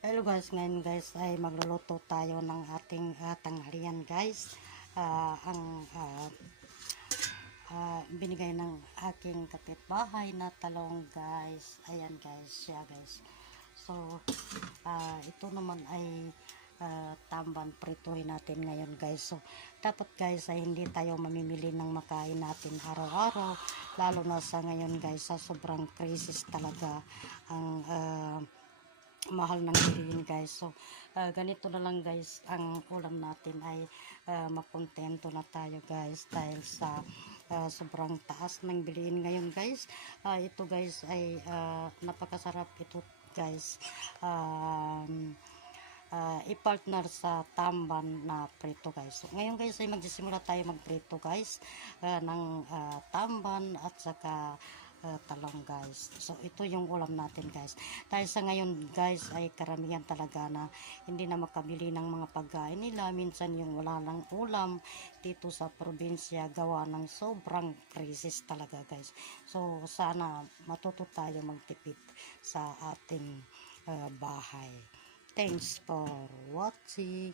Hello guys, ngayon guys ay magluluto tayo ng ating tanghalian guys. Ang binigay ng aking kapitbahay na talong guys. Ayan guys, siya guys. So, ito naman ay tamban, prituhin natin ngayon guys. So, dapat guys ay hindi tayo mamimili ng makain natin araw-araw. Lalo na sa ngayon guys, sa sobrang crisis talaga ang mahal ng bilihin guys. So ganito na lang guys, ang ulam natin ay makontento na tayo guys dahil sa sobrang taas ng bilihin ngayon guys. Ito guys ay napakasarap ito guys. I-partner sa tamban na prito guys. So, ngayon guys ay magsisimula tayo magprito guys ng tamban at saka talong guys. So ito yung ulam natin guys. Dahil sa ngayon guys ay karamihan talaga na hindi na makabili ng mga pagkain nila. Minsan yung wala lang ulam dito sa probinsya gawa ng sobrang krisis talaga guys. So sana matuto tayo magtipid sa ating bahay. Thanks for watching.